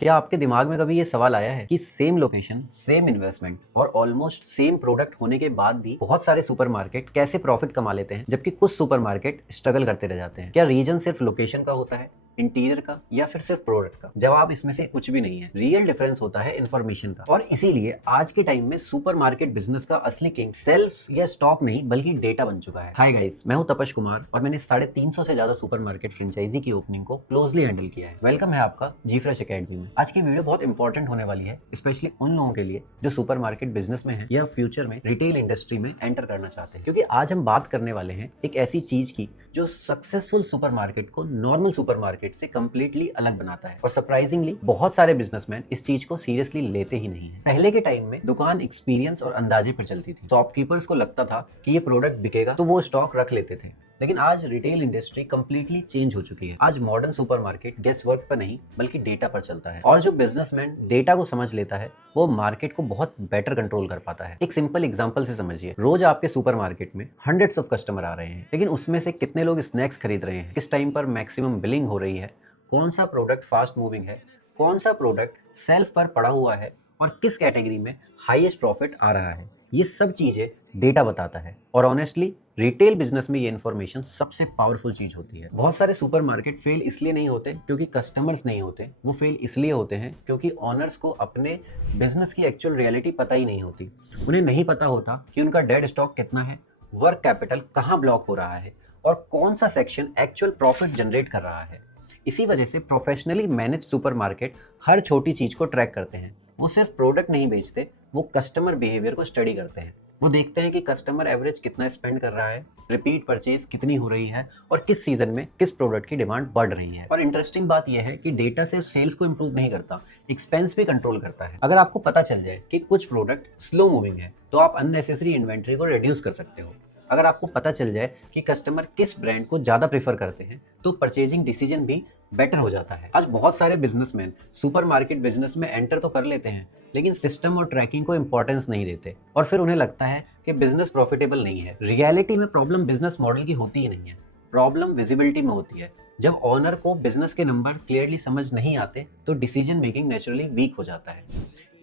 क्या आपके दिमाग में कभी ये सवाल आया है कि सेम लोकेशन, सेम इन्वेस्टमेंट और ऑलमोस्ट सेम प्रोडक्ट होने के बाद भी बहुत सारे सुपरमार्केट कैसे प्रॉफिट कमा लेते हैं, जबकि कुछ सुपरमार्केट स्ट्रगल करते रह जाते हैं? क्या रीजन सिर्फ लोकेशन का होता है, इंटीरियर का, या फिर सिर्फ प्रोडक्ट का? जवाब इसमें से कुछ भी नहीं है। रियल डिफरेंस होता है इन्फॉर्मेशन का। और इसीलिए आज के टाइम में सुपरमार्केट बिजनेस का असली किंग सेल्फ या स्टॉक नहीं बल्कि डेटा बन चुका है। हाय गाइस, मैं हूं तपश कुमार और मैंने 350 से ज्यादा सुपरमार्केट फ्रेंचाइजी की ओपनिंग को क्लोजली हैंडल किया है। वेलकम है आपका जीफ्रेश एकेडमी में। आज की वीडियो बहुत इंपॉर्टेंट होने वाली है, स्पेशली उन लोगों के लिए जो सुपरमार्केट बिजनेस में है या फ्यूचर में रिटेल इंडस्ट्री में एंटर करना चाहते हैं। क्योंकि आज हम बात करने वाले हैं एक ऐसी चीज की जो सक्सेसफुल सुपरमार्केट को नॉर्मल सुपरमार्केट से कंप्लीटली अलग बनाता है। और सरप्राइजिंगली बहुत सारे बिजनेसमैन इस चीज को सीरियसली लेते ही नहीं है। पहले के टाइम में दुकान एक्सपीरियंस और अंदाजे पर चलती थी। शॉपकीपर्स को लगता था कि ये प्रोडक्ट बिकेगा तो वो स्टॉक रख लेते थे। लेकिन आज रिटेल इंडस्ट्री कंप्लीटली चेंज हो चुकी है। आज मॉडर्न सुपरमार्केट गेस वर्क पर नहीं बल्कि डेटा पर चलता है। और जो बिजनेसमैन डेटा को समझ लेता है वो मार्केट को बहुत बेटर कंट्रोल कर पाता है। एक सिंपल एग्जांपल से समझिए, रोज आपके सुपरमार्केट में हंड्रेड्स ऑफ कस्टमर आ रहे हैं, लेकिन उसमें से कितने लोग स्नैक्स खरीद रहे हैं, किस टाइम पर मैक्सिमम बिलिंग हो रही है, कौन सा प्रोडक्ट फास्ट मूविंग है, कौन सा प्रोडक्ट सेल्फ पर पड़ा हुआ है और किस कैटेगरी में हाईएस्ट प्रॉफिट आ रहा है, ये सब चीजें डेटा बताता है। और ऑनेस्टली रिटेल बिजनेस में ये इन्फॉर्मेशन सबसे पावरफुल चीज होती है। बहुत सारे सुपरमार्केट फेल इसलिए नहीं होते क्योंकि कस्टमर्स नहीं होते, वो फेल इसलिए होते हैं क्योंकि ऑनर्स को अपने बिजनेस की एक्चुअल रियलिटी पता ही नहीं होती। उन्हें नहीं पता होता कि उनका डेड स्टॉक कितना है, वर्क कैपिटल कहाँ ब्लॉक हो रहा है और कौन सा सेक्शन एक्चुअल प्रॉफिट जनरेट कर रहा है। इसी वजह से प्रोफेशनली मैनेज सुपरमार्केट हर छोटी चीज को ट्रैक करते हैं। वो सिर्फ प्रोडक्ट नहीं बेचते, वो कस्टमर बिहेवियर को स्टडी करते हैं। वो देखते हैं कि कस्टमर एवरेज कितना स्पेंड कर रहा है, रिपीट परचेज कितनी हो रही है और किस सीजन में किस प्रोडक्ट की डिमांड बढ़ रही है। और इंटरेस्टिंग बात यह है कि डेटा सिर्फ सेल्स को इंप्रूव नहीं करता, एक्सपेंस भी कंट्रोल करता है। अगर आपको पता चल जाए कि कुछ प्रोडक्ट स्लो मूविंग है तो आप अननेसेसरी इन्वेंट्री को रिड्यूस कर सकते हो। अगर आपको पता चल जाए कि कस्टमर किस ब्रांड को ज्यादा प्रेफर करते हैं तो परचेजिंग डिसीजन भी बेटर हो जाता है। आज बहुत सारे बिजनेसमैन सुपरमार्केट बिजनेस में एंटर तो कर लेते हैं लेकिन सिस्टम और ट्रैकिंग को इंपॉर्टेंस नहीं देते और फिर उन्हें लगता है कि बिजनेस प्रॉफिटेबल नहीं है। रियलिटी में प्रॉब्लम बिजनेस मॉडल की होती ही नहीं है, प्रॉब्लम विजिबिलिटी में होती है। जब ऑनर को बिजनेस के नंबर क्लियरली समझ नहीं आते तो डिसीजन मेकिंग नेचुरली वीक हो जाता है।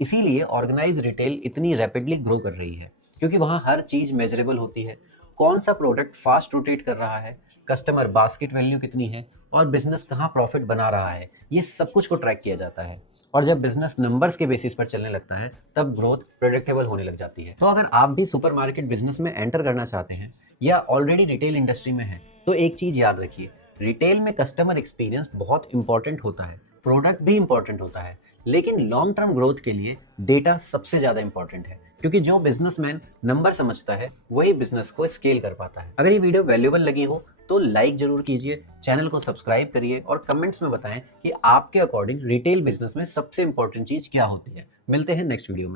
इसीलिए ऑर्गेनाइज रिटेल इतनी रैपिडली ग्रो कर रही है क्योंकि वहाँ हर चीज मेजरेबल होती है। कौन सा प्रोडक्ट फास्ट रोटेट कर रहा है, कस्टमर बास्केट वैल्यू कितनी है और बिजनेस कहाँ प्रॉफिट बना रहा है, ये सब कुछ को ट्रैक किया जाता है। और जब बिजनेस नंबर्स के बेसिस पर चलने लगता है तब ग्रोथ प्रेडिक्टेबल होने लग जाती है। तो अगर आप भी सुपरमार्केट बिजनेस में एंटर करना चाहते हैं या ऑलरेडी रिटेल इंडस्ट्री में हैं तो एक चीज याद रखिए, रिटेल में कस्टमर एक्सपीरियंस बहुत इंपॉर्टेंट होता है, प्रोडक्ट भी इंपॉर्टेंट होता है, लेकिन लॉन्ग टर्म ग्रोथ के लिए डेटा सबसे ज्यादा इंपॉर्टेंट है। क्योंकि जो बिजनेसमैन नंबर समझता है वही बिजनेस को स्केल कर पाता है। अगर ये वीडियो वैल्यूएबल लगी हो तो लाइक जरूर कीजिए, चैनल को सब्सक्राइब करिए और कमेंट्स में बताएं कि आपके अकॉर्डिंग रिटेल बिजनेस में सबसे इंपॉर्टेंट चीज क्या होती है। मिलते हैं नेक्स्ट वीडियो में।